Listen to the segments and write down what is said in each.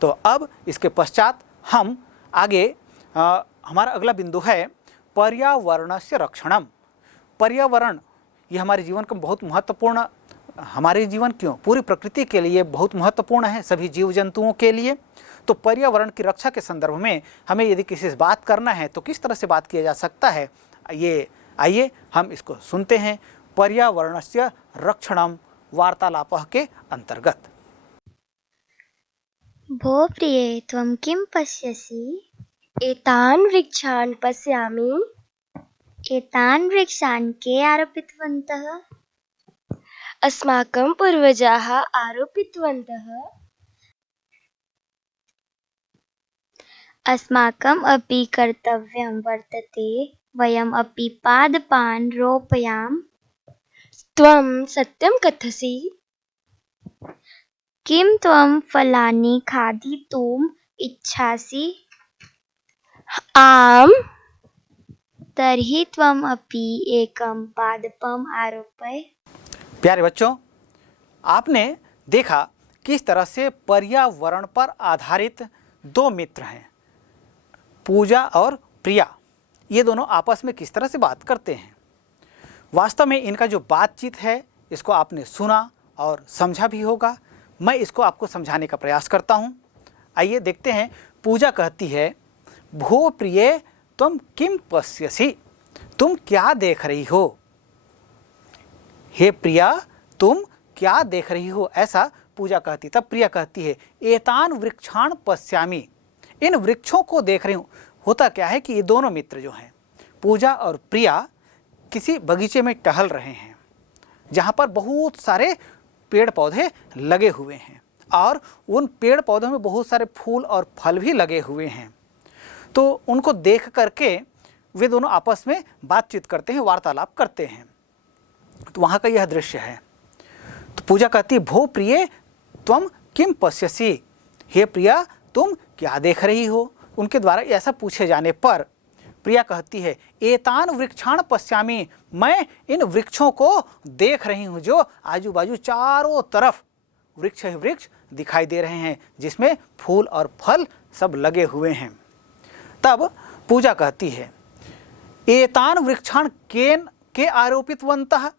तो अब इसके पश्चात हम आगे हमारा अगला बिंदु है पर्यावरणस्य रक्षणम। पर्यावरण ये हमारे जीवन का बहुत महत्वपूर्ण, हमारे जीवन क्यों पूरी प्रकृति के लिए बहुत महत्वपूर्ण है, सभी जीव जंतुओं के लिए। तो पर्यावरण की रक्षा के संदर्भ में हमें यदि किसी से बात करना है तो किस तरह से बात किया जा सकता है, ये आइए हम इसको सुनते हैं पर्यावरणस्य रक्षणम वार्तालापः के अंतर्गत। भो प्रिये त्वं किं पश्यसि? एतान् वृक्षान् पश्यामि। एतान् वृक्षान् के आरोपितवन्तः? अस्माकं पूर्वजाः आरोपितवन्तः। अस्माकम् अपि कर्तव्यं वर्तते, वयम् अपि पादपान् रोपयाम। त्वं सत्यं कथसि? किं त्वं फलानि खादितुम् इच्छसि? आम्। तर्हि त्वम् अपि एकं पादपम् आरोपय। प्यारे बच्चों, आपने देखा किस तरह से पर्यावरण पर आधारित दो मित्र हैं, पूजा और प्रिया। ये दोनों आपस में किस तरह से बात करते हैं। वास्तव में इनका जो बातचीत है इसको आपने सुना और समझा भी होगा। मैं इसको आपको समझाने का प्रयास करता हूँ। आइए देखते हैं। पूजा कहती है, भो प्रिये तुम किम पश्यसि? तुम क्या देख रही हो? हे प्रिया, तुम क्या देख रही हो, ऐसा पूजा कहती। तब प्रिया कहती है, एतान वृक्षान पश्यामि। इन वृक्षों को देख रही हूँ। होता क्या है कि ये दोनों मित्र जो हैं, पूजा और प्रिया, किसी बगीचे में टहल रहे हैं जहाँ पर बहुत सारे पेड़ पौधे लगे हुए हैं और उन पेड़ पौधों में बहुत सारे फूल और फल भी लगे हुए हैं। तो उनको देख करके वे दोनों आपस में बातचीत करते हैं, वार्तालाप करते हैं। तो वहाँ का यह दृश्य है। तो पूजा कहती है, भो प्रिये त्वं किम पश्यसि? हे प्रिया, तुम क्या देख रही हो? उनके द्वारा ऐसा पूछे जाने पर प्रिया कहती है, एतान वृक्षान पश्यामि। मैं इन वृक्षों को देख रही हूँ जो आजू बाजू चारों तरफ वृक्ष ही वृक्ष दिखाई दे रहे हैं, जिसमें फूल और फल सब लगे हुए हैं। तब पूजा कहती है, एतान वृक्षान के आरोपितवन्तः?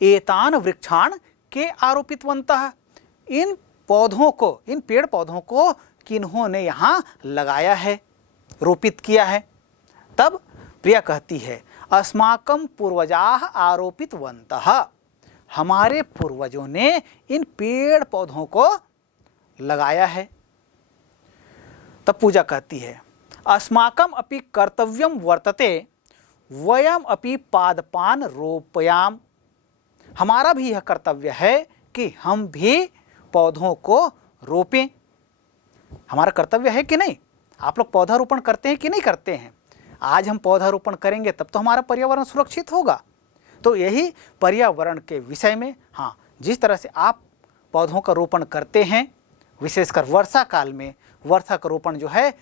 एतान वृक्षान के आरोपितवन्तः? इन पौधों को, इन पेड़ पौधों को किन्होंने यहाँ लगाया है, रोपित किया है? तब प्रिया कहती है, अस्माकं पूर्वजाः आरोपितवन्तः। हमारे पूर्वजों ने इन पेड़ पौधों को लगाया है। तब पूजा कहती है, अस्माकं अपि कर्तव्यं वर्तते, वयम अपि पादपान रोपयाम। हमारा भी यह कर्तव्य है कि हम भी पौधों को रोपें। हमारा कर्तव्य है कि नहीं? आप लोग पौधारोपण करते हैं कि नहीं करते हैं? आज हम पौधारोपण करेंगे तब तो हमारा पर्यावरण सुरक्षित होगा। तो यही पर्यावरण के विषय में, हाँ, जिस तरह से आप पौधों का रोपण करते हैं, विशेषकर वर्षा काल में, वर्षा का रोपण जो है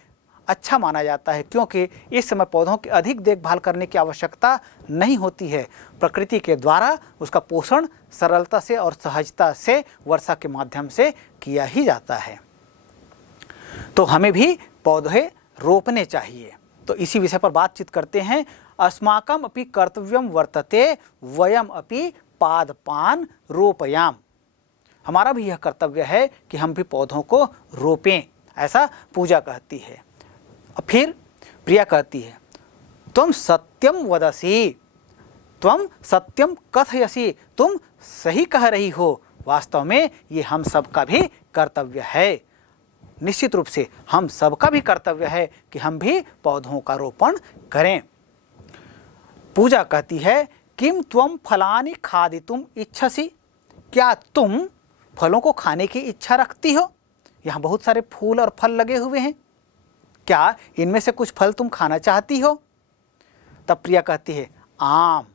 अच्छा माना जाता है, क्योंकि इस समय पौधों की अधिक देखभाल करने की आवश्यकता नहीं होती है। प्रकृति के द्वारा उसका पोषण सरलता से और सहजता से वर्षा के माध्यम से किया ही जाता है। तो हमें भी पौधे रोपने चाहिए। तो इसी विषय पर बातचीत करते हैं। अस्माकम अपि कर्तव्यम वर्तते, वयम अपि पादपान रोपयाम। हमारा भी यह कर्तव्य है कि हम भी पौधों को रोपें, ऐसा पूजा कहती है। और फिर प्रिया कहती है, तुम सत्यम वदसी, तुम सत्यम कथयसी। तुम सही कह रही हो। वास्तव में ये हम सबका भी कर्तव्य है। निश्चित रूप से हम सबका भी कर्तव्य है कि हम भी पौधों का रोपण करें। पूजा कहती है, किम त्वम फलानि खादितुम इच्छसि? क्या तुम फलों को खाने की इच्छा रखती हो? यहाँ बहुत सारे फूल और फल लगे हुए हैं, क्या इनमें से कुछ फल तुम खाना चाहती हो? तब प्रिया कहती है, आम।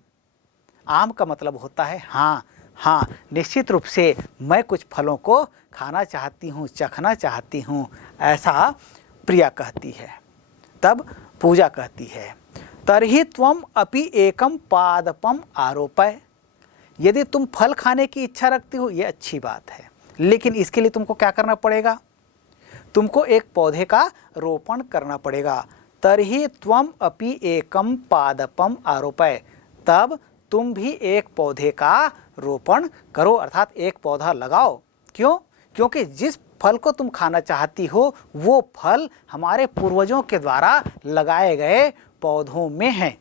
आम का मतलब होता है हाँ, हाँ, निश्चित रूप से मैं कुछ फलों को खाना चाहती हूँ, चखना चाहती हूँ, ऐसा प्रिया कहती है। तब पूजा कहती है, तर्हि त्वम अपि एकम पादपम आरोपय। यदि तुम फल खाने की इच्छा रखती हो, ये अच्छी बात है, लेकिन इसके लिए तुमको क्या करना पड़ेगा? तुमको एक पौधे का रोपण करना पड़ेगा। तर्हि त्वम अपि एकम पादपम आरोपय, तब तुम भी एक पौधे का रोपण करो, अर्थात एक पौधा लगाओ। क्यों? क्योंकि जिस फल को तुम खाना चाहती हो वो फल हमारे पूर्वजों के द्वारा लगाए गए पौधों में है।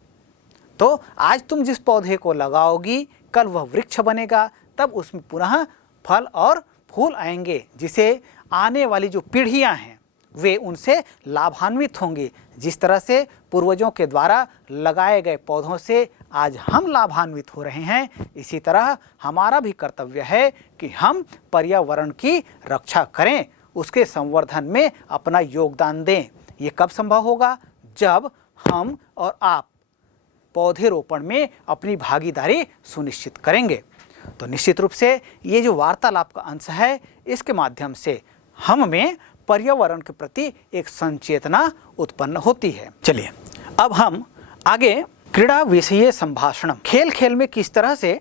तो आज तुम जिस पौधे को लगाओगी कल वह वृक्ष बनेगा, तब उसमें पुनः फल और फूल आएंगे, जिसे आने वाली जो पीढ़ियां हैं वे उनसे लाभान्वित होंगे। जिस तरह से पूर्वजों के द्वारा लगाए गए पौधों से आज हम लाभान्वित हो रहे हैं, इसी तरह हमारा भी कर्तव्य है कि हम पर्यावरण की रक्षा करें, उसके संवर्धन में अपना योगदान दें। ये कब संभव होगा? जब हम और आप पौधे रोपण में अपनी भागीदारी सुनिश्चित करेंगे। तो निश्चित रूप से ये जो वार्तालाप का अंश है, इसके माध्यम से हम में पर्यावरण के प्रति एक संचेतना उत्पन्न होती है। चलिए अब हम आगे क्रीड़ा विषय संभाषण, खेल खेल में किस तरह से,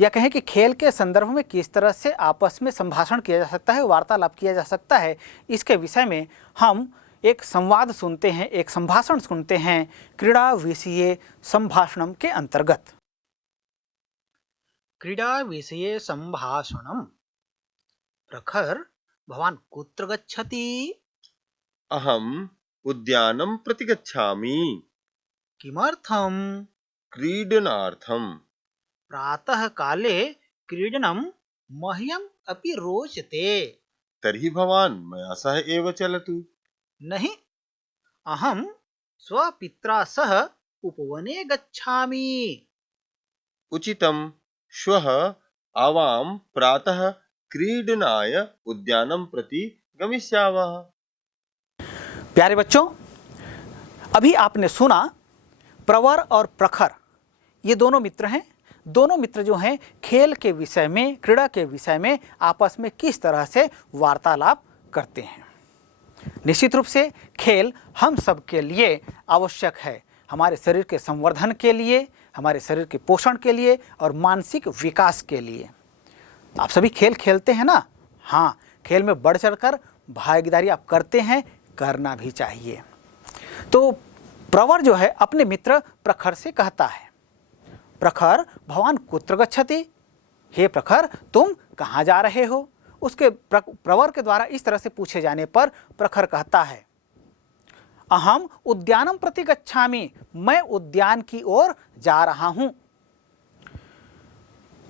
या कहें कि खेल के संदर्भ में किस तरह से आपस में संभाषण किया जा सकता है, वार्तालाप किया जा सकता है, इसके विषय में हम एक संवाद सुनते हैं, एक संभाषण सुनते हैं क्रीड़ा विषय संभाषणम के अंतर्गत। क्रीड़ा विषय संभाषणम। प्रखर, भवान कुत्र गच्छति? अहम् उद्यानं प्रति गच्छामि। किमर्थम? क्रीडनार्थम्। प्रातः काले क्रीडनं मह्यम अपि रोचते। तर्हि भवान् मया सह एव चलतु। नहीं, अहम स्वपित्रा सह उपवने गच्छामि। उचितं, श्वः आवां प्रातः क्रीडनाय उद्यानं प्रति गमिष्यावः। प्यारे बच्चों, अभी आपने सुना प्रवर और प्रखर ये दोनों मित्र हैं। दोनों मित्र जो हैं खेल के विषय में, क्रीड़ा के विषय में आपस में किस तरह से वार्तालाप करते हैं। निश्चित रूप से खेल हम सब के लिए आवश्यक है, हमारे शरीर के संवर्धन के लिए, हमारे शरीर के पोषण के लिए और मानसिक विकास के लिए। आप सभी खेल खेलते हैं ना? हाँ, खेल में बढ़ चढ़कर भागीदारी आप करते हैं, करना भी चाहिए। तो प्रवर जो है अपने मित्र प्रखर से कहता है, प्रखर भवान कुत्र गच्छति? हे प्रखर, तुम कहाँ जा रहे हो? उसके प्रवर के द्वारा इस तरह से पूछे जाने पर प्रखर कहता है, अहम उद्यानम प्रति गच्छामि, मैं उद्यान की ओर जा रहा हूं।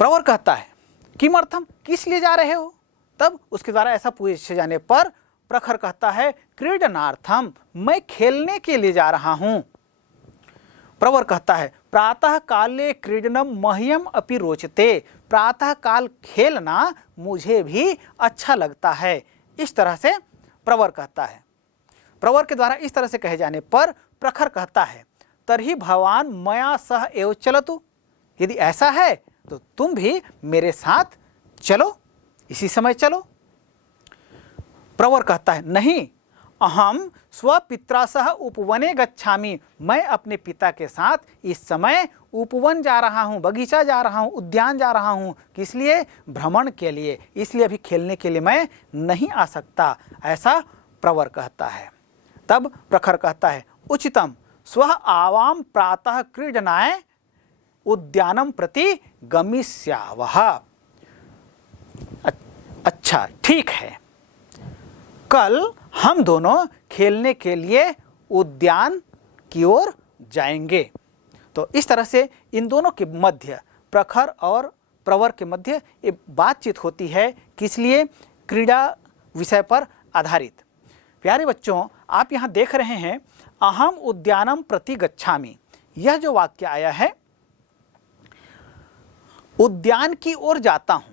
प्रवर कहता है, किमर्थम, किस लिए जा रहे हो? तब उसके द्वारा ऐसा पूछे जाने पर प्रखर कहता है, क्रीडनार्थम, मैं खेलने के लिए जा रहा हूं। प्रवर कहता है, प्रातः काले क्रीडनम मह्यम अपि रोचते, प्रातः काल खेलना मुझे भी अच्छा लगता है। इस तरह से प्रवर कहता है। प्रवर के द्वारा इस तरह से कहे जाने पर प्रखर कहता है, तर्हि भवान मया सह एव चलतु, यदि ऐसा है तो तुम भी मेरे साथ चलो, इसी समय चलो। प्रवर कहता है, नहीं, अहम स्वपित्रा सह उपवने गच्छामि, मैं अपने पिता के साथ इस समय उपवन जा रहा हूँ, बगीचा जा रहा हूँ, उद्यान जा रहा हूँ। किस लिए? भ्रमण के लिए, इसलिए अभी खेलने के लिए मैं नहीं आ सकता, ऐसा प्रवर कहता है। तब प्रखर कहता है, उचितम, स्वः आवाम प्रातः क्रीडनाय उद्यानम प्रति गमिष्यावः। अच्छा, ठीक है, कल हम दोनों खेलने के लिए उद्यान की ओर जाएंगे। तो इस तरह से इन दोनों के मध्य, प्रखर और प्रवर के मध्य ये बातचीत होती है। किस लिए? क्रीड़ा विषय पर आधारित। प्यारे बच्चों, आप यहाँ देख रहे हैं, अहम उद्यानम प्रति गच्छामि, यह जो वाक्य आया है, उद्यान की ओर जाता हूँ।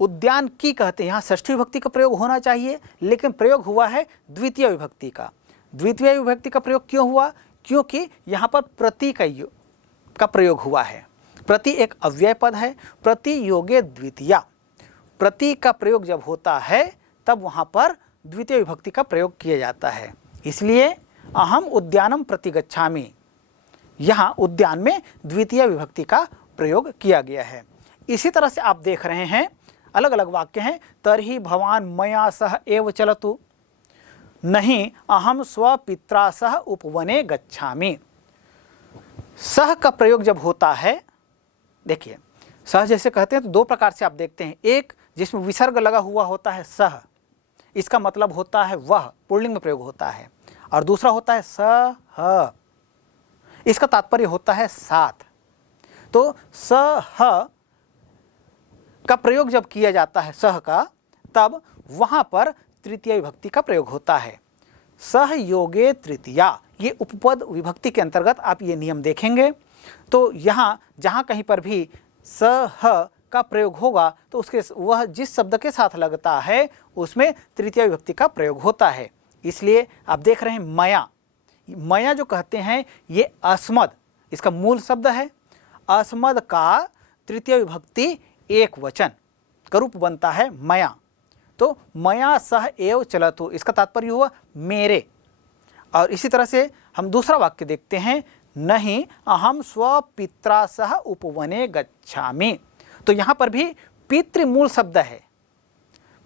उद्यान की कहते हैं, यहाँ षष्ठी विभक्ति का प्रयोग होना चाहिए, लेकिन प्रयोग हुआ है द्वितीय विभक्ति का। द्वितीय विभक्ति का प्रयोग क्यों हुआ? क्योंकि यहाँ पर प्रति का प्रयोग हुआ है। प्रति एक अव्यय पद है, प्रति योगे द्वितीया। प्रति का प्रयोग जब होता है तब वहाँ पर द्वितीय विभक्ति का प्रयोग किया जाता है। इसलिए अहम उद्यानम प्रति गच्छामि, यहाँ उद्यान में द्वितीय विभक्ति का प्रयोग किया गया है। इसी तरह से आप देख रहे हैं अलग अलग वाक्य हैं, तर्हि भवान मया सह एव चलतु। नहीं अहम स्वपित्रा सह उपवने गच्छामि। सह का प्रयोग जब होता है, देखिए सह जैसे कहते हैं तो दो प्रकार से आप देखते हैं। एक जिसमें विसर्ग लगा हुआ होता है सह, इसका मतलब होता है वह, पुल्लिंग में प्रयोग होता है। और दूसरा होता है सह, इसका तात्पर्य होता है साथ। तो सह का प्रयोग जब किया जाता है सह का, तब वहां पर तृतीय विभक्ति का प्रयोग होता है। सहयोगे तृतीया, ये उपपद विभक्ति के अंतर्गत आप ये नियम देखेंगे। तो यहाँ जहाँ कहीं पर भी सह का प्रयोग होगा तो उसके वह जिस शब्द के साथ लगता है उसमें तृतीय विभक्ति का प्रयोग होता है। इसलिए आप देख रहे हैं मया, मया जो कहते हैं ये अस्मद, इसका मूल शब्द है। अस्मद का तृतीय विभक्ति एक वचन का रूप बनता है मया। तो मया सह एव चलतु, इसका तात्पर्य हुआ मेरे। और इसी तरह से हम दूसरा वाक्य देखते हैं, नहीं अहम स्वपित्रा सह उपवने गच्छामि। तो यहाँ पर भी पितृ मूल शब्द है,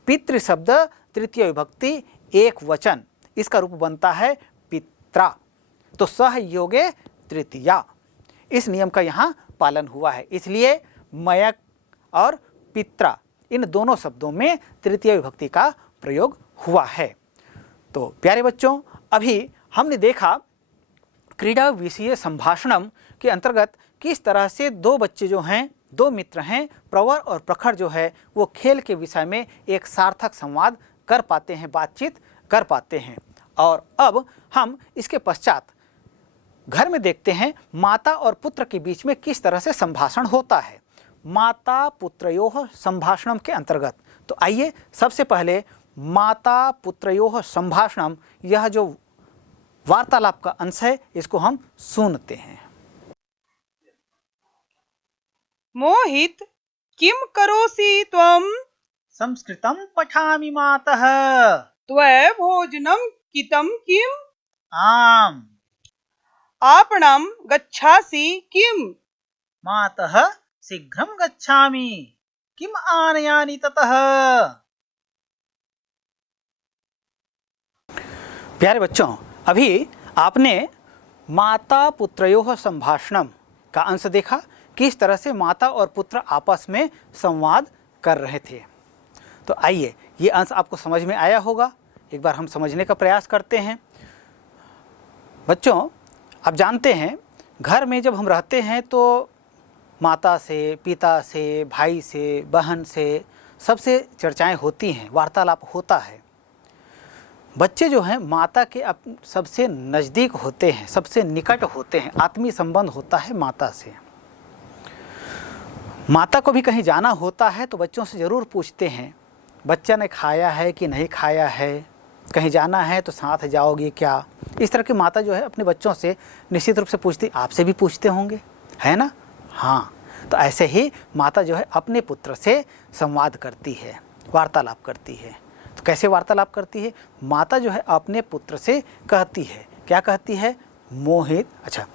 पितृ शब्द तृतीय विभक्ति एक वचन, इसका रूप बनता है पित्रा। तो सहयोगे तृतीया, इस नियम का यहाँ पालन हुआ है। इसलिए मयक और पित्रा इन दोनों शब्दों में तृतीय विभक्ति का प्रयोग हुआ है। तो प्यारे बच्चों, अभी हमने देखा क्रीड़ा विषय संभाषणम के अंतर्गत किस तरह से दो बच्चे जो हैं, दो मित्र हैं, प्रवर और प्रखर जो है, वो खेल के विषय में एक सार्थक संवाद कर पाते हैं, बातचीत कर पाते हैं। और अब हम इसके पश्चात घर में देखते हैं माता और पुत्र के बीच में किस तरह से संभाषण होता है, माता पुत्रयोः संभाषणम के अंतर्गत। तो आइए सबसे पहले माता पुत्रयोः संभाषणम, यह जो वार्तालाप का अंश है, इसको हम सुनते हैं। मोहित किम करोसि त्वम्? संस्कृतं पठामि मातः। त्वया भोजनं कितं किम्? आम्। आपणं गच्छासि किम्? मातः शीघ्रं गच्छामि, किम् आनयानि ततः? प्यारे बच्चों, अभी आपने माता पुत्रयोः संभाषणम का अंश देखा, किस तरह से माता और पुत्र आपस में संवाद कर रहे थे। तो आइए, ये अंश आपको समझ में आया होगा, एक बार हम समझने का प्रयास करते हैं। बच्चों, आप जानते हैं घर में जब हम रहते हैं तो माता से, पिता से, भाई से, बहन से सबसे चर्चाएं होती हैं, वार्तालाप होता है। बच्चे जो हैं माता के सबसे नज़दीक होते हैं, सबसे निकट होते हैं, आत्मीय संबंध होता है माता से। माता को भी कहीं जाना होता है तो बच्चों से ज़रूर पूछते हैं, बच्चा ने खाया है कि नहीं खाया है, कहीं जाना है तो साथ जाओगे क्या। इस तरह की माता जो है अपने बच्चों से निश्चित रूप से पूछती, आपसे भी पूछते होंगे, है ना? हाँ, तो ऐसे ही माता जो है अपने पुत्र से संवाद करती है, वार्तालाप करती है। तो कैसे वार्तालाप करती है? माता जो है अपने पुत्र से कहती है, क्या कहती है? मोहित, अच्छा,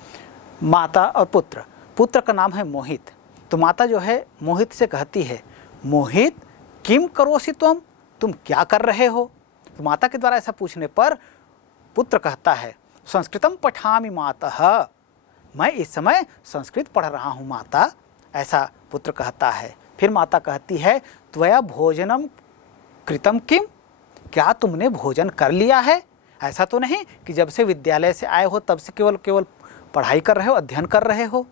माता और पुत्र, पुत्र का नाम है मोहित। तो माता जो है मोहित से कहती है, मोहित किम करोसि त्वम्? तुम क्या कर रहे हो? तो माता के द्वारा ऐसा पूछने पर पुत्र कहता है, संस्कृतम पठामि मातः, मैं इस समय संस्कृत पढ़ रहा हूँ माता, ऐसा पुत्र कहता है। फिर माता कहती है, त्वया भोजनम कृतम किम? क्या तुमने भोजन कर लिया है? ऐसा तो नहीं कि जब से विद्यालय से आए हो तब से केवल पढ़ाई कर रहे हो, अध्ययन कर रहे हो।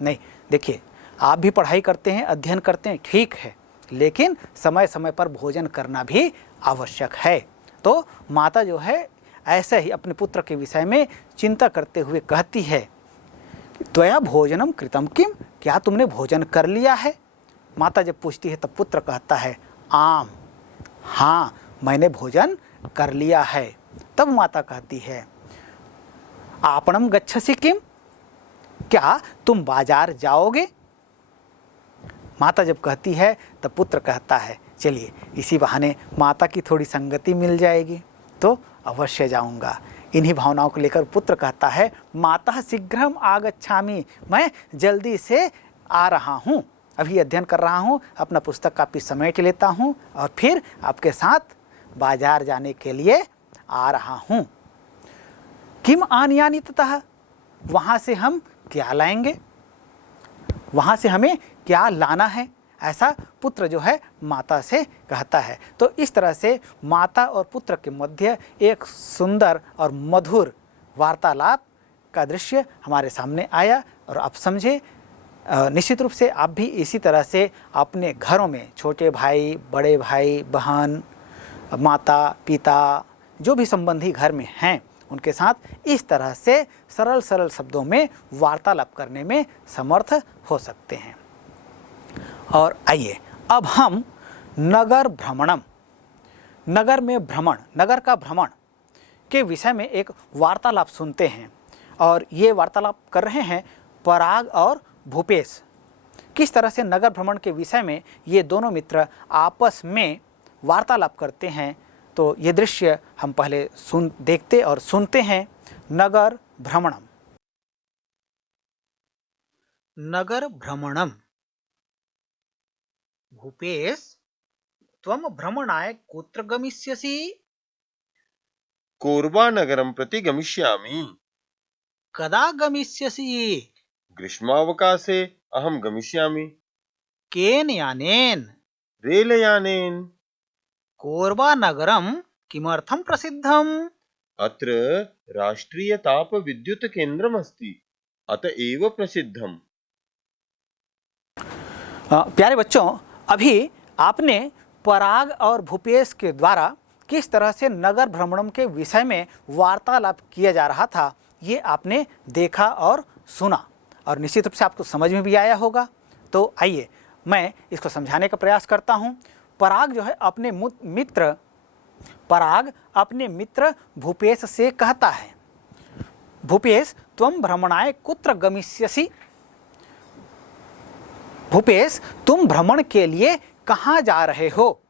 नहीं, देखिए, आप भी पढ़ाई करते हैं, अध्ययन करते हैं, ठीक है, लेकिन समय समय पर भोजन करना भी आवश्यक है। तो माता जो है ऐसे ही अपने पुत्र के विषय में चिंता करते हुए कहती है, त्वया भोजनम कृतम किम? क्या तुमने भोजन कर लिया है? माता जब पूछती है तब पुत्र कहता है, आम, हाँ, मैंने भोजन कर लिया है। तब माता कहती है, आपणम गच्छसि किम? क्या तुम बाजार जाओगे? माता जब कहती है तब पुत्र कहता है, चलिए इसी बहाने माता की थोड़ी संगति मिल जाएगी, तो अवश्य जाऊंगा। इन्हीं भावनाओं को लेकर पुत्र कहता है, माता शीघ्रम आगच्छामि, मैं जल्दी से आ रहा हूँ, अभी अध्ययन कर रहा हूँ, अपना पुस्तक कापी समेट लेता हूँ और फिर आपके साथ बाजार जाने के लिए आ रहा हूँ। किम आनयानि ततः, वहाँ से हम क्या लाएंगे, वहाँ से हमें क्या लाना है, ऐसा पुत्र जो है माता से कहता है। तो इस तरह से माता और पुत्र के मध्य एक सुंदर और मधुर वार्तालाप का दृश्य हमारे सामने आया। और आप समझे, निश्चित रूप से आप भी इसी तरह से अपने घरों में छोटे भाई, बड़े भाई, बहन, माता, पिता, जो भी संबंधी घर में हैं, उनके साथ इस तरह से सरल सरल शब्दों में वार्तालाप करने में समर्थ हो सकते हैं। और आइए अब हम नगर भ्रमणम, नगर में भ्रमण, नगर का भ्रमण के विषय में एक वार्तालाप सुनते हैं। और ये वार्तालाप कर रहे हैं पराग और भूपेश। किस तरह से नगर भ्रमण के विषय में ये दोनों मित्र आपस में वार्तालाप करते हैं, तो ये दृश्य हम पहले देखते और सुनते हैं। नगर भ्रमणम। नगर भ्रमणम। भूपेश, त्वं भ्रमणाय कुत्र गमिष्यसि? कोर्बानगरं प्रति गमिष्यामि। कदा गमिष्यसि? ग्रीष्मावकाशे अहं गमिष्यामि। केन यानेन? रेलयानेन। कोर्बानगरं किमर्थं प्रसिद्धम्? अत्र राष्ट्रीयतापविद्युत्केन्द्रमस्ति, अत एव प्रसिद्धम्। प्यारे बच्चों, अभी आपने पराग और भूपेश के द्वारा किस तरह से नगर भ्रमण के विषय में वार्तालाप किया जा रहा था, ये आपने देखा और सुना, और निश्चित रूप से आपको समझ में भी आया होगा। तो आइए मैं इसको समझाने का प्रयास करता हूँ। पराग जो है अपने मित्र भूपेश से कहता है, भूपेश, त्वं भ्रमणाय कुत्र गमिष्यसि? भूपेश, तुम भ्रमण के लिए कहाँ जा रहे हो?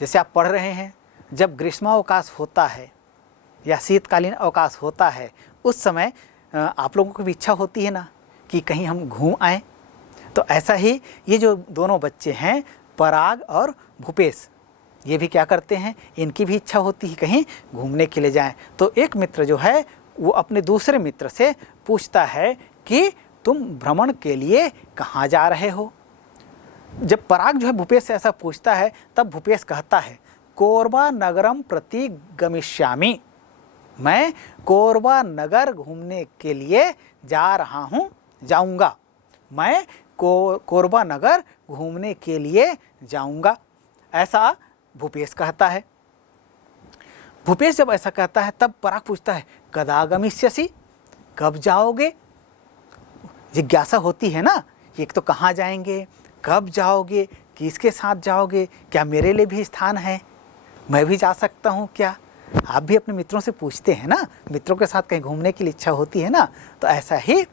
जैसे आप पढ़ रहे हैं, जब ग्रीष्मावकाश होता है या शीतकालीन अवकाश होता है, उस समय आप लोगों की भी इच्छा होती है ना कि कहीं हम घूम आएँ। तो ऐसा ही ये जो दोनों बच्चे हैं, पराग और भूपेश, ये भी क्या करते हैं, इनकी भी इच्छा होती है कहीं घूमने के लिए जाएं। तो एक मित्र जो है वो अपने दूसरे मित्र से पूछता है कि तुम भ्रमण के लिए कहाँ जा रहे हो? जब पराग जो है भूपेश से ऐसा पूछता है, तब भूपेश कहता है, कोरबा नगरम प्रति गमिष्यामि। मैं कोरबा नगर घूमने के लिए जा रहा हूँ, जाऊँगा। मैं कोरबा नगर घूमने के लिए जाऊँगा, ऐसा भूपेश कहता है। भूपेश जब ऐसा कहता है, तब पराग पूछता है, कदा गमिष्यसि? कब जाओगे? जिज्ञासा होती है ना, एक तो कहाँ जाएंगे, कब जाओगे, किसके साथ जाओगे, क्या मेरे लिए भी स्थान है, मैं भी जा सकता हूँ क्या? आप भी अपने मित्रों से पूछते हैं ना, मित्रों के साथ कहीं घूमने की इच्छा होती है ना। तो ऐसा ही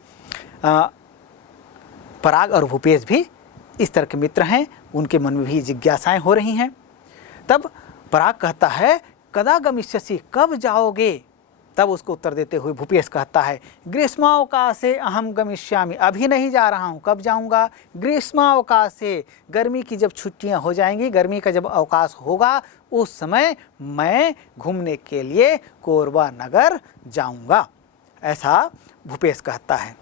पराग और भूपेश भी इस तरह के मित्र हैं, उनके मन में भी जिज्ञासाएं हो रही हैं। तब पराग कहता है, कदा गमिष्यसि? कब जाओगे? तब उसको उत्तर देते हुए भूपेश कहता है, ग्रीष्मावकाशे अहम गमिष्यामि। अभी नहीं जा रहा हूँ, कब जाऊँगा? ग्रीष्मावकाशे, गर्मी की जब छुट्टियाँ हो जाएंगी, गर्मी का जब अवकाश होगा, उस समय मैं घूमने के लिए कोरबा नगर जाऊँगा, ऐसा भूपेश कहता है।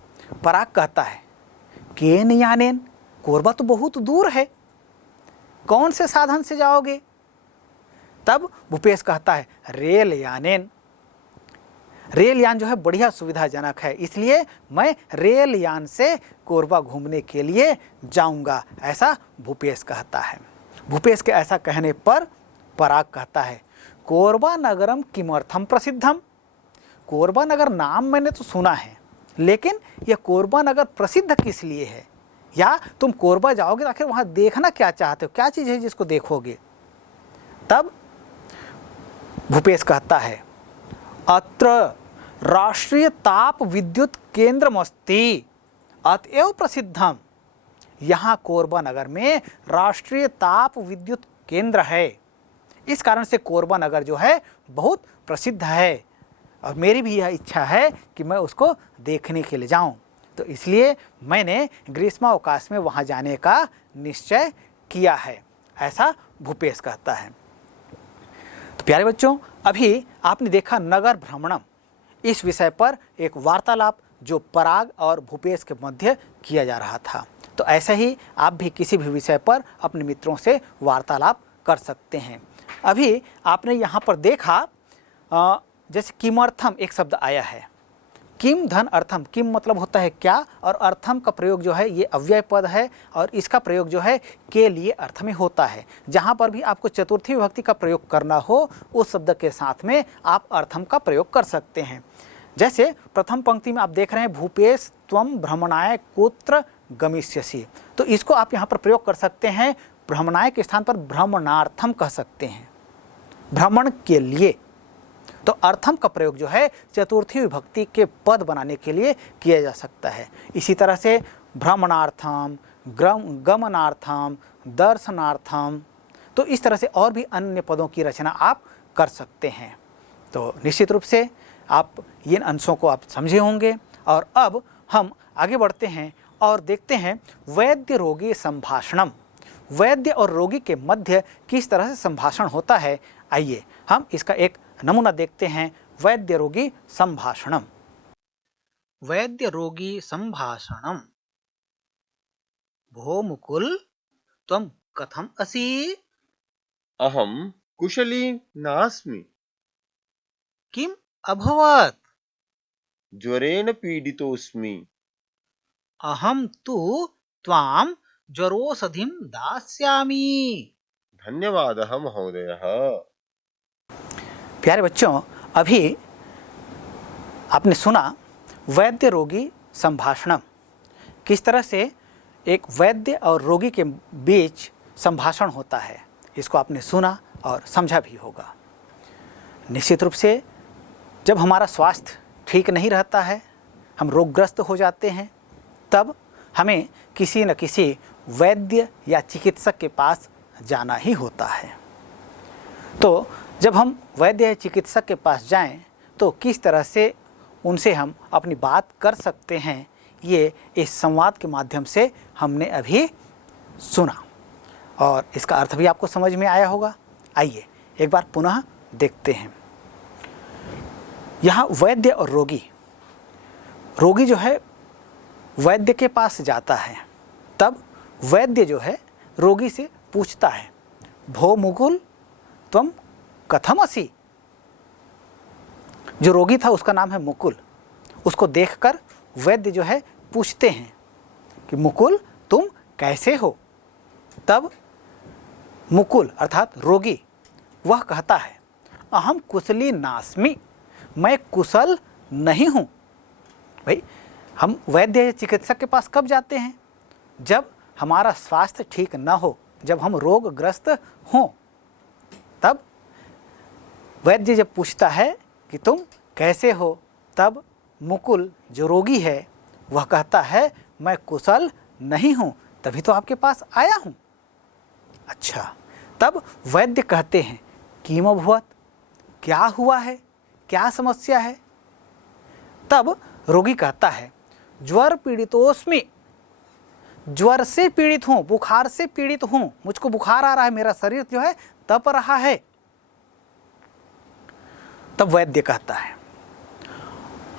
पराग कहता है, केन यानेन? कोरबा तो बहुत दूर है, कौन से साधन से जाओगे? तब भूपेश कहता है, रेल यानेन। रेल यान जो है बढ़िया सुविधाजनक है, इसलिए मैं रेल यान से कोरबा घूमने के लिए जाऊंगा, ऐसा भूपेश कहता है। भूपेश के ऐसा कहने पर पराग कहता है, कोरबा नगरम किमर्थम प्रसिद्धम? कोरबा नगर नाम मैंने तो सुना है, लेकिन यह कोरबा नगर प्रसिद्ध किस लिए है? या तुम कोरबा जाओगे तो आखिर वहाँ देखना क्या चाहते हो, क्या चीज़ है जिसको देखोगे? तब भूपेश कहता है, अत्र राष्ट्रीय ताप विद्युत केंद्रमस्ति, अतएव प्रसिद्धम। यहाँ कोरबा नगर में राष्ट्रीय ताप विद्युत केंद्र है, इस कारण से कोरबा नगर जो है बहुत प्रसिद्ध है, और मेरी भी यह इच्छा है कि मैं उसको देखने के लिए जाऊं। तो इसलिए मैंने ग्रीष्मावकाश में वहाँ जाने का निश्चय किया है, ऐसा भूपेश कहता है। प्यारे बच्चों, अभी आपने देखा नगर भ्रमणम, इस विषय पर एक वार्तालाप जो पराग और भूपेश के मध्य किया जा रहा था। तो ऐसे ही आप भी किसी भी विषय पर अपने मित्रों से वार्तालाप कर सकते हैं। अभी आपने यहाँ पर देखा जैसे किमर्थम एक शब्द आया है। किम धन अर्थम, किम मतलब होता है क्या, और अर्थम का प्रयोग जो है ये अव्यय पद है और इसका प्रयोग जो है के लिए अर्थ में होता है। जहाँ पर भी आपको चतुर्थी विभक्ति का प्रयोग करना हो उस शब्द के साथ में आप अर्थम का प्रयोग कर सकते हैं। जैसे प्रथम पंक्ति में आप देख रहे हैं भूपेश त्वम भ्रमणाय कुत्र गमिष्यसि, तो इसको आप यहाँ पर प्रयोग कर सकते हैं। भ्रमणाय के स्थान पर भ्रमणार्थम कह सकते हैं, भ्रमण के लिए। तो अर्थम का प्रयोग जो है चतुर्थी विभक्ति के पद बनाने के लिए किया जा सकता है। इसी तरह से भ्रमणार्थम, गमनार्थम, दर्शनार्थम, तो इस तरह से और भी अन्य पदों की रचना आप कर सकते हैं। तो निश्चित रूप से आप इन अंशों को आप समझे होंगे। और अब हम आगे बढ़ते हैं और देखते हैं वैद्य रोगी संभाषणम। वैद्य और रोगी के मध्य किस तरह से संभाषण होता है, आइए हम इसका एक नमूना देखते हैं। वैद्य रोगी संभाषणम। वैद्य रोगी संभाषणम। भो मुकुल त्वं कथम असि? अहम कुशली नास्मि। किम अभवत्? ज्वरेण पीडितोऽस्मि। अहम तु त्वां ज्वरोषधिं दास्यामि। धन्यवादः महोदयः। प्यारे बच्चों, अभी आपने सुना वैद्य रोगी संभाषणम, किस तरह से एक वैद्य और रोगी के बीच संभाषण होता है। इसको आपने सुना और समझा भी होगा। निश्चित रूप से जब हमारा स्वास्थ्य ठीक नहीं रहता है, हम रोगग्रस्त हो जाते हैं, तब हमें किसी न किसी वैद्य या चिकित्सक के पास जाना ही होता है। तो जब हम वैद्य या चिकित्सक के पास जाएं तो किस तरह से उनसे हम अपनी बात कर सकते हैं, ये इस संवाद के माध्यम से हमने अभी सुना और इसका अर्थ भी आपको समझ में आया होगा। आइए एक बार पुनः देखते हैं। यहाँ वैद्य और रोगी, रोगी जो है वैद्य के पास जाता है, तब वैद्य जो है रोगी से पूछता है भो मुकुल त्वं कथम असि। जो रोगी था उसका नाम है मुकुल। उसको देखकर वैद्य जो है पूछते हैं कि मुकुल तुम कैसे हो। तब मुकुल अर्थात रोगी वह कहता है अहम कुशली नास्मि, मैं कुशल नहीं हूँ। भाई हम वैद्य या चिकित्सक के पास कब जाते हैं? जब हमारा स्वास्थ्य ठीक न हो, जब हम रोगग्रस्त हों। तब वैद्य जब पूछता है कि तुम कैसे हो, तब मुकुल जो रोगी है वह कहता है मैं कुशल नहीं हूँ, तभी तो आपके पास आया हूँ। अच्छा, तब वैद्य कहते हैं किम अभवत्, क्या हुआ है, क्या समस्या है? तब रोगी कहता है ज्वर पीड़ितोस्मि, ज्वर से पीड़ित हूँ, बुखार से पीड़ित हूँ, मुझको बुखार आ रहा है, मेरा शरीर जो है तप रहा है। तब वैद्य कहता है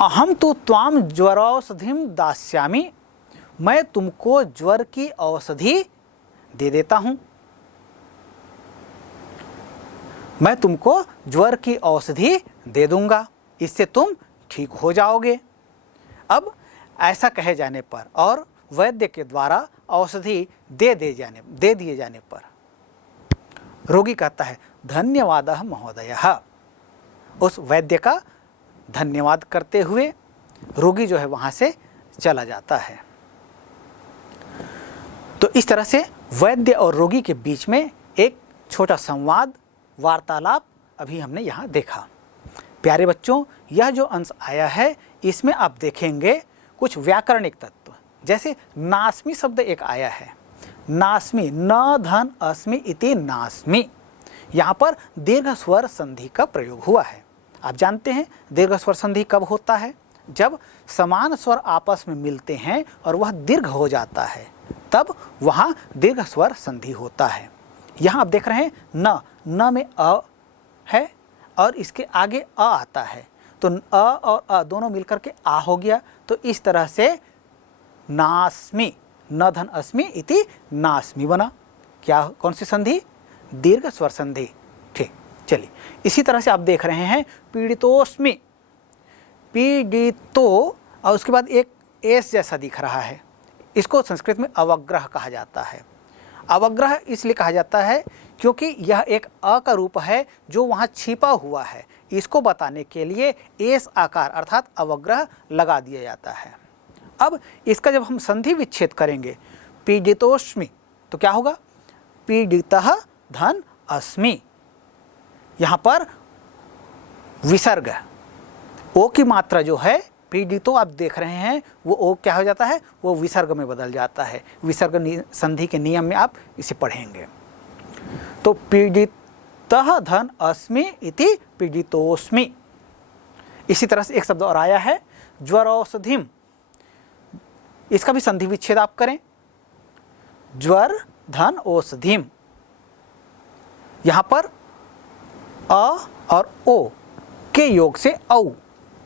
अहम तो त्वाम ज्वरौषधिम दास्यामि, मैं तुमको ज्वर की औषधि दे देता हूं, मैं तुमको ज्वर की औषधि दे दूंगा, इससे तुम ठीक हो जाओगे। अब ऐसा कहे जाने पर और वैद्य के द्वारा औषधि दे दिए जाने पर रोगी कहता है धन्यवादः महोदयः। उस वैद्य का धन्यवाद करते हुए रोगी जो है वहाँ से चला जाता है। तो इस तरह से वैद्य और रोगी के बीच में एक छोटा संवाद, वार्तालाप अभी हमने यहाँ देखा। प्यारे बच्चों, यह जो अंश आया है इसमें आप देखेंगे कुछ व्याकरणिक तत्व, जैसे नास्मि शब्द एक आया है। नास्मि, न धन अस्मि इति नास्मि, यहाँ पर दीर्घ स्वर संधि का प्रयोग हुआ है। आप जानते हैं दीर्घ स्वर संधि कब होता है? जब समान स्वर आपस में मिलते हैं और वह दीर्घ हो जाता है, तब वहाँ दीर्घ स्वर संधि होता है। यहाँ आप देख रहे हैं न में अ है और इसके आगे अ आता है, तो अ और अ दोनों मिलकर के आ हो गया। तो इस तरह से नास्मि, न धन अस्मि इति नास्मि बना। क्या, कौन सी संधि? दीर्घ स्वर संधि। ठीक, चलिए इसी तरह से आप देख रहे हैं पीड़ितोस्मि, पीड़ितो और उसके बाद एक एस जैसा दिख रहा है, इसको संस्कृत में अवग्रह कहा जाता है। अवग्रह इसलिए कहा जाता है क्योंकि यह एक अ का रूप है जो वहाँ छिपा हुआ है, इसको बताने के लिए एस आकार अर्थात अवग्रह लगा दिया जाता है। अब इसका जब हम संधि विच्छेद करेंगे पीड़ितोस्मि तो क्या होगा? पीड़ितः धन अस्मि। यहाँ पर विसर्ग ओ की मात्रा जो है पीड़ितो आप देख रहे हैं वो ओ क्या हो जाता है? वो विसर्ग में बदल जाता है। विसर्ग संधि के नियम में आप इसे पढ़ेंगे। तो पीड़ितः धन अस्मि इति पीड़ितोस्मि। इसी तरह से एक शब्द और आया है ज्वरौषधिम, इसका भी संधि विच्छेद आप करें। ज्वर धन औषधिम, यहाँ पर अ और ओ के योग से औ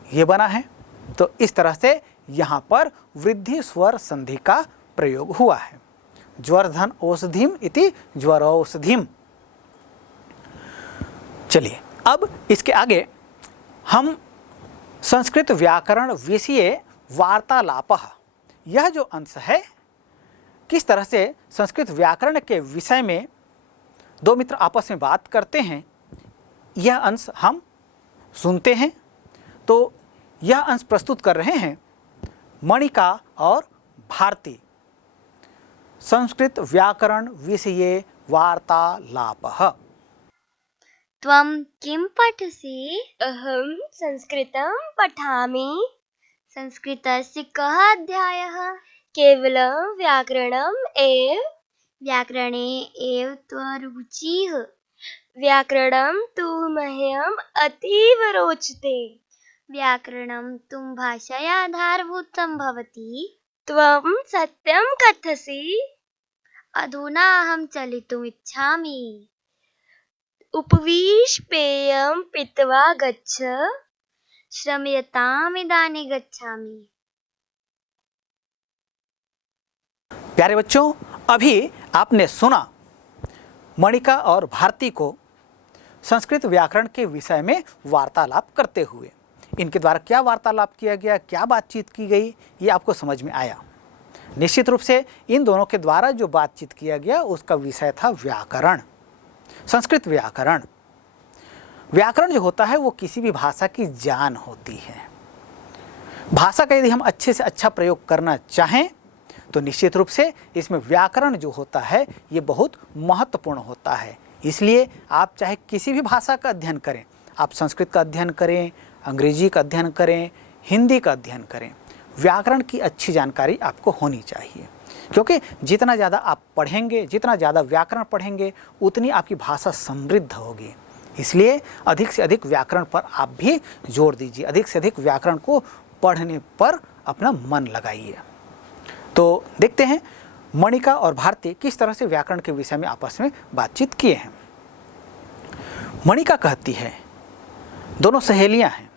ये बना है। तो इस तरह से यहाँ पर वृद्धि स्वर संधि का प्रयोग हुआ है। ज्वर धन औषधिम इति ज्वरौषधिम। चलिए अब इसके आगे हम संस्कृत व्याकरण विषये वार्तालापः, यह जो अंश है किस तरह से संस्कृत व्याकरण के विषय में दो मित्र आपस में बात करते हैं, यह अंश हम सुनते हैं। तो यह अंश प्रस्तुत कर रहे हैं मणिका और भारती। संस्कृत व्याकरण विषये वार्तालापः। त्वं किं पठसि? अहं संस्कृतं पठामि। संस्कृतस्य कः अध्यायः? केवलं व्याकरणम् एव। व्याकरणे एव त्वरुचिः। व्याकरणं तु मह्यम् अतीव रोचते। व्याकरणं तु भाषाया आधारभूतं भवति। त्वं सत्यं कथसि? अधुना अहं चलितुम् इच्छामि। उपविश पेयं पीत्वा गच्छ। श्रम्यताम् इदानीं गच्छामि। प्यारे बच्चों, अभी आपने सुना मणिका और भारती को संस्कृत व्याकरण के विषय में वार्तालाप करते हुए। इनके द्वारा क्या वार्तालाप किया गया, क्या बातचीत की गई, ये आपको समझ में आया। निश्चित रूप से इन दोनों के द्वारा जो बातचीत किया गया उसका विषय था व्याकरण, संस्कृत व्याकरण। व्याकरण जो होता है वो किसी भी भाषा की जान होती है। भाषा का यदि हम अच्छे से अच्छा प्रयोग करना चाहें तो निश्चित रूप से इसमें व्याकरण जो होता है ये बहुत महत्वपूर्ण होता है। इसलिए आप चाहे किसी भी भाषा का अध्ययन करें, आप संस्कृत का अध्ययन करें, अंग्रेजी का अध्ययन करें, हिंदी का अध्ययन करें, व्याकरण की अच्छी जानकारी आपको होनी चाहिए। क्योंकि जितना ज़्यादा आप पढ़ेंगे, जितना ज़्यादा व्याकरण पढ़ेंगे, उतनी आपकी भाषा समृद्ध होगी। इसलिए अधिक से अधिक व्याकरण पर आप भी जोर दीजिए, अधिक से अधिक व्याकरण को पढ़ने पर अपना मन लगाइए। तो देखते हैं मणिका और भारती किस तरह से व्याकरण के विषय में आपस में बातचीत किए हैं। मणिका कहती है, दोनों सहेलियां हैं,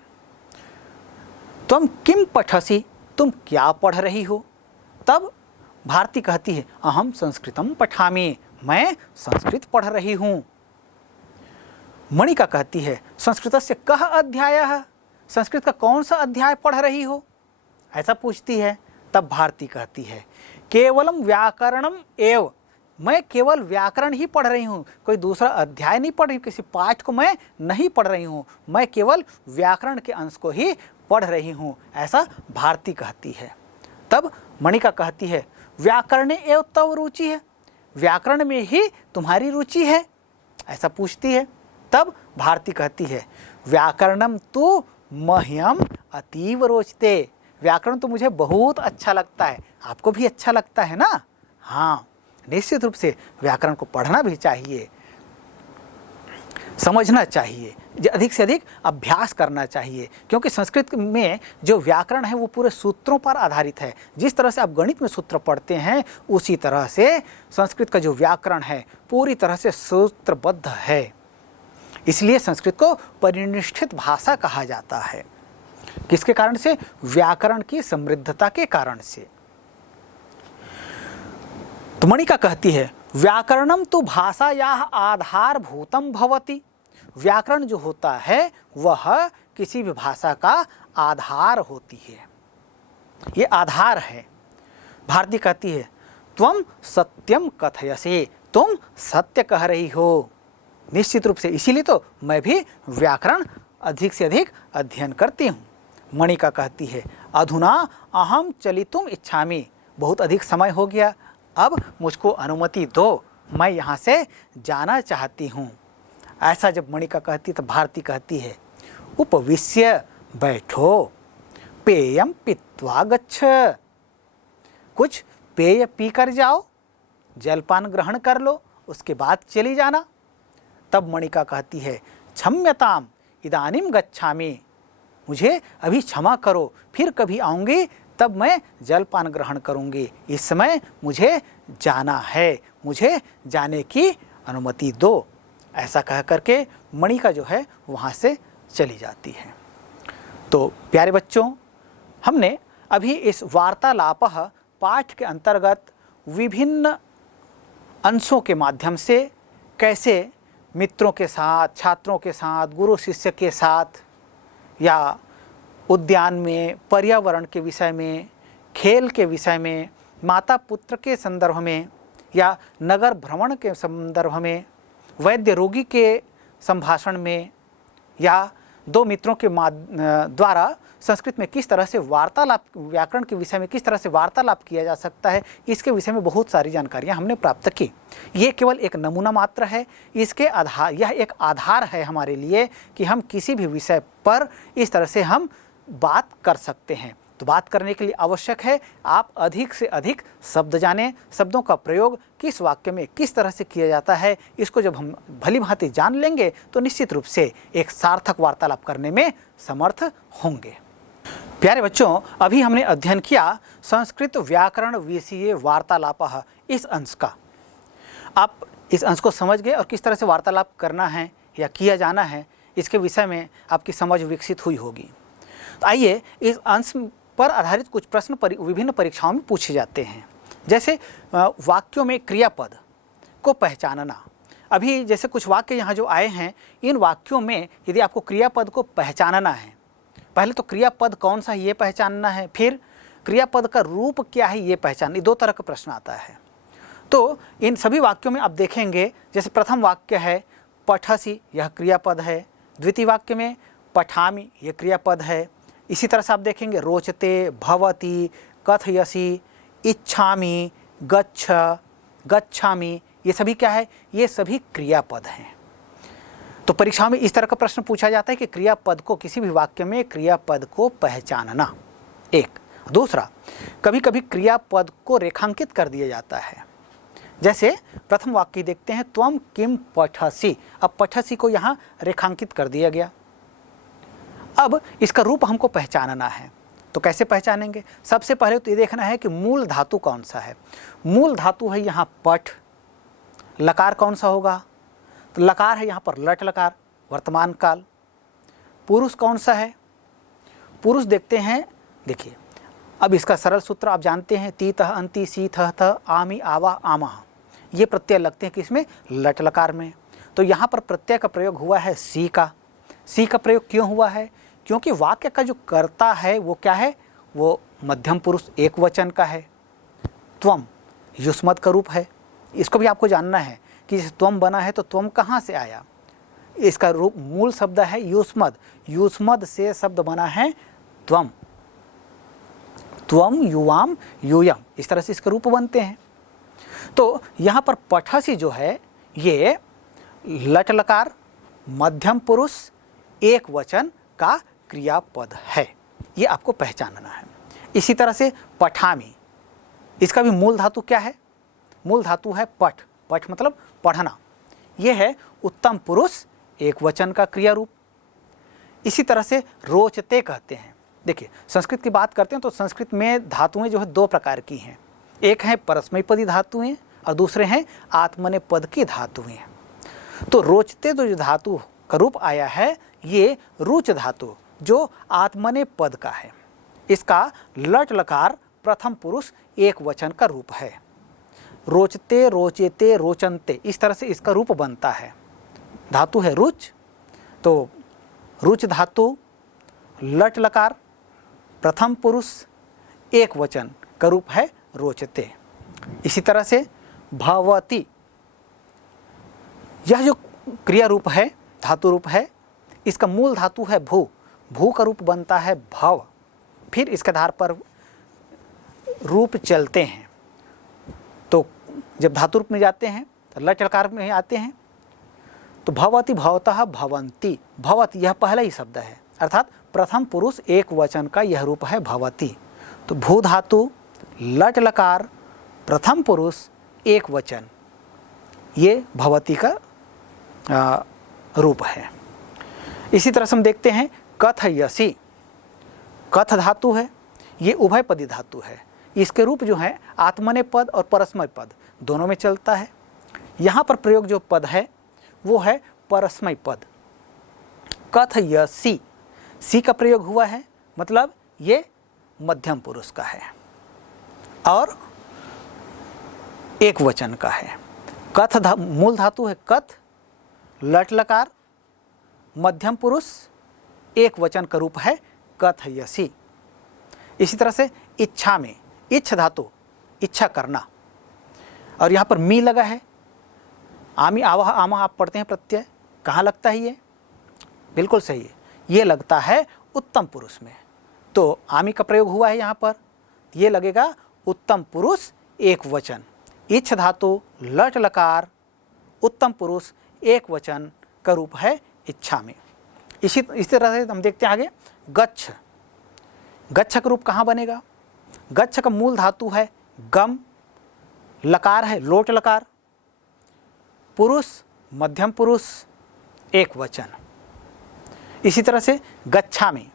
तुम किम पठसि? तुम क्या पढ़ रही हो? तब भारती कहती है, अहम संस्कृतम पठामि, मैं संस्कृत पढ़ रही हूँ। मणिका कहती है, संस्कृतस्य कः अध्यायः? संस्कृत का कौन सा अध्याय पढ़ रही हो? ऐसा पूछती है। तब भारती कहती है, केवलम व्याकरणम एव, मैं केवल व्याकरण ही पढ़ रही हूँ, कोई दूसरा अध्याय नहीं पढ़ रही हूँ, किसी पाठ को मैं नहीं पढ़ रही हूँ, मैं केवल व्याकरण के अंश को ही पढ़ रही हूँ, ऐसा भारती कहती है। तब मणिका कहती है, व्याकरणे एव तव रुचि है? व्याकरण में ही तुम्हारी रुचि है? ऐसा पूछती है। तब भारती कहती है, व्याकरणम तु मह्यम अतीव रोचते, व्याकरण तो मुझे बहुत अच्छा लगता है। आपको भी अच्छा लगता है ना? हाँ, निश्चित रूप से व्याकरण को पढ़ना भी चाहिए, समझना चाहिए, अधिक से अधिक अभ्यास करना चाहिए। क्योंकि संस्कृत में जो व्याकरण है वो पूरे सूत्रों पर आधारित है। जिस तरह से आप गणित में सूत्र पढ़ते हैं उसी तरह से संस्कृत का जो व्याकरण है पूरी तरह से सूत्रबद्ध है। इसलिए संस्कृत को परिनिष्ठित भाषा कहा जाता है। किसके कारण से? व्याकरण की समृद्धता के कारण से। तो मणिका कहती है व्याकरणम तो भाषा या आधारभूतम भवति। व्याकरण जो होता है वह किसी भी भाषा का आधार होती है, ये आधार है। भारती कहती है त्वम सत्यम कथयसे, तुम सत्य कह रही हो। निश्चित रूप से इसीलिए तो मैं भी व्याकरण अधिक से अधिक अध्ययन करती हूँ। मणिका कहती है अधुना अहम चलितुम इच्छामि, बहुत अधिक समय हो गया, अब मुझको अनुमति दो, मैं यहाँ से जाना चाहती हूँ। ऐसा जब मणिका कहती तो भारती कहती है उपविश्य, बैठो, पेयम पीत्वा गच्छ, कुछ पेय पी कर जाओ, जलपान ग्रहण कर लो, उसके बाद चली जाना। तब मणिका कहती है क्षम्यताम इदानीम गच्छामि, मुझे अभी क्षमा करो, फिर कभी आऊँगी तब मैं जलपान ग्रहण करूँगी, इस समय मुझे जाना है, मुझे जाने की अनुमति दो। ऐसा कह करके मणिका जो है वहाँ से चली जाती है। तो प्यारे बच्चों, हमने अभी इस वार्तालाप पाठ के अंतर्गत विभिन्न अंशों के माध्यम से कैसे मित्रों के साथ, छात्रों के साथ, गुरु शिष्य के साथ, या उद्यान में पर्यावरण के विषय में, खेल के विषय में, माता पुत्र के संदर्भ में, या नगर भ्रमण के संदर्भ में, वैद्य रोगी के संभाषण में, या दो मित्रों के द्वारा संस्कृत में किस तरह से वार्तालाप, व्याकरण के विषय में किस तरह से वार्तालाप किया जा सकता है, इसके विषय में बहुत सारी जानकारियां हमने प्राप्त की। ये केवल एक नमूना मात्र है, इसके आधार, यह एक आधार है हमारे लिए कि हम किसी भी विषय पर इस तरह से हम बात कर सकते हैं। तो बात करने के लिए आवश्यक है आप अधिक से अधिक शब्द जानें, शब्दों का प्रयोग किस वाक्य में किस तरह से किया जाता है, इसको जब हम भली भांति जान लेंगे तो निश्चित रूप से एक सार्थक वार्तालाप करने में समर्थ होंगे। प्यारे बच्चों, अभी हमने अध्ययन किया संस्कृत व्याकरण विषय वार्तालाप, इस अंश का। आप इस अंश को समझ गए और किस तरह से वार्तालाप करना है या किया जाना है, इसके विषय में आपकी समझ विकसित हुई होगी। तो आइए इस अंश पर आधारित कुछ प्रश्न विभिन्न परीक्षाओं में पूछे जाते हैं। जैसे वाक्यों में क्रियापद को पहचानना। अभी जैसे कुछ वाक्य यहाँ जो आए हैं, इन वाक्यों में यदि आपको क्रियापद को पहचानना है, पहले तो क्रियापद कौन सा है ये पहचानना है, फिर क्रियापद का रूप क्या है ये पहचानना। दो तरह का प्रश्न आता है। तो इन सभी वाक्यों में आप देखेंगे, जैसे प्रथम वाक्य है पठसि, यह क्रियापद है। द्वितीय वाक्य में पठामि, यह क्रियापद है। इसी तरह से आप देखेंगे रोचते, भवति, कथयसि, इच्छामि, गच्छ, गच्छामि, ये सभी क्या है? ये सभी क्रियापद हैं। तो परीक्षा में इस तरह का प्रश्न पूछा जाता है कि क्रियापद को, किसी भी वाक्य में क्रियापद को पहचानना। एक। दूसरा, कभी कभी क्रियापद को रेखांकित कर दिया जाता है। जैसे प्रथम वाक्य देखते हैं त्वम किम पठसि। अब पठसि को यहाँ रेखांकित कर दिया गया। अब इसका रूप हमको पहचानना है, तो कैसे पहचानेंगे? सबसे पहले तो ये देखना है कि मूल धातु कौन सा है। मूल धातु है यहाँ पठ। लकार कौन सा होगा? तो लकार है यहाँ पर लट लकार, वर्तमान काल। पुरुष कौन सा है? पुरुष देखते हैं, देखिए अब इसका सरल सूत्र आप जानते हैं, तीतः अंति सीथः थ आमि आवा आमः। ये प्रत्यय लगते हैं किसमें? लट लकार में। तो यहाँ पर प्रत्यय का प्रयोग हुआ है सी का। सी का प्रयोग क्यों हुआ है? क्योंकि वाक्य का जो कर्ता है वो क्या है? वो मध्यम पुरुष एक वचन का है। त्वम युष्मद का रूप है। इसको भी आपको जानना है कि त्वम बना है तो त्वम कहाँ से आया? इसका रूप, मूल शब्द है युष्मद। युष्मद से शब्द बना है त्वम। त्वम युवाम यूयम, इस तरह से इसके रूप बनते हैं। तो यहाँ पर पठसि जो है ये लट लकार, मध्यम पुरुष, एक वचन का क्रियापद है। ये आपको पहचानना है। इसी तरह से पठामि, इसका भी मूल धातु क्या है? मूल धातु है पठ। पठ मतलब पढ़ना। यह है उत्तम पुरुष एक वचन का क्रिया रूप। इसी तरह से रोचते कहते हैं। देखिए संस्कृत की बात करते हैं तो संस्कृत में धातुएं जो है दो प्रकार की हैं। एक है परस्मैपदी धातुएं और दूसरे हैं आत्मनेपद की धातुएं। तो रोचते जो धातु का रूप आया है ये रुच धातु जो आत्मने पद का है। इसका लट लकार प्रथम पुरुष एक वचन का रूप है। रोचते, रोचेते, रोचनते, इस तरह से इसका रूप बनता है। धातु है रुच, तो रुच धातु लट लकार प्रथम पुरुष एक वचन का रूप है रोचते। इसी तरह से भवति, यह जो क्रिया रूप है, धातु रूप है, इसका मूल धातु है भू। भू का रूप बनता है भव, फिर इसके आधार पर रूप चलते हैं। तो जब धातु रूप में जाते हैं तो लट लकार में आते हैं। तो भवति, भवतः, भवन्ति, भवत यह पहला ही शब्द है, अर्थात प्रथम पुरुष एक वचन का यह रूप है भवति। तो भू धातु लट लकार प्रथम पुरुष एक वचन, ये भवति का रूप है। इसी तरह से हम देखते हैं कथयसि, कथ धातु है, ये उभयपदी धातु है। इसके रूप जो है आत्मनेय पद और परस्मय पद दोनों में चलता है। यहाँ पर प्रयोग जो पद है वो है परस्मय पद। कथयसि, सी का प्रयोग हुआ है, मतलब ये मध्यम पुरुष का है और एक वचन का है। कथ मूल धातु है कथ, लट लकार, मध्यम पुरुष एक वचन का रूप है कथयसि। इसी तरह से इच्छा में, इच्छ धातु इच्छा करना, और यहाँ पर मी लगा है। आमी, आवाह, आमा आप पढ़ते हैं प्रत्यय, कहाँ लगता है ये? बिल्कुल सही है, ये लगता है उत्तम पुरुष में। तो आमी का प्रयोग हुआ है यहाँ पर, ये लगेगा उत्तम पुरुष एक वचन। इच्छ धातु लट लकार उत्तम पुरुष एक वचन का रूप है इच्छा में। इसी तरह से हम देखते हैं आगे गच्छ। गच्छ का रूप कहाँ बनेगा? गच्छ का मूल धातु है गम, लकार है लोट लकार, पुरुष मध्यम पुरुष एक वचन। इसी तरह से गच्छामि,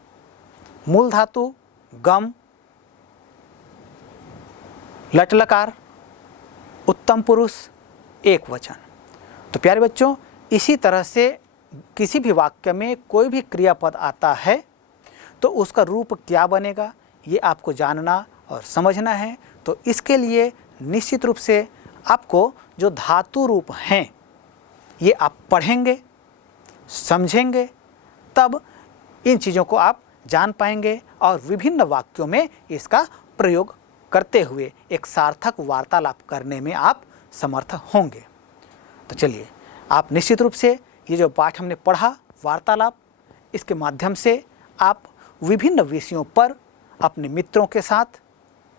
मूल धातु गम, लट लकार, उत्तम पुरुष एक वचन। तो प्यारे बच्चों, इसी तरह से किसी भी वाक्य में कोई भी क्रियापद आता है तो उसका रूप क्या बनेगा ये आपको जानना और समझना है। तो इसके लिए निश्चित रूप से आपको जो धातु रूप हैं ये आप पढ़ेंगे, समझेंगे, तब इन चीज़ों को आप जान पाएंगे और विभिन्न वाक्यों में इसका प्रयोग करते हुए एक सार्थक वार्तालाप करने में आप समर्थ होंगे। तो चलिए, आप निश्चित रूप से ये जो पाठ हमने पढ़ा वार्तालाप, इसके माध्यम से आप विभिन्न विषयों पर अपने मित्रों के साथ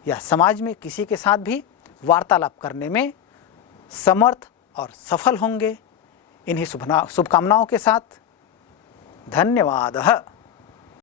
या समाज में किसी के साथ भी वार्तालाप करने में समर्थ और सफल होंगे। इन्हीं शुभकामनाओं के साथ धन्यवाद।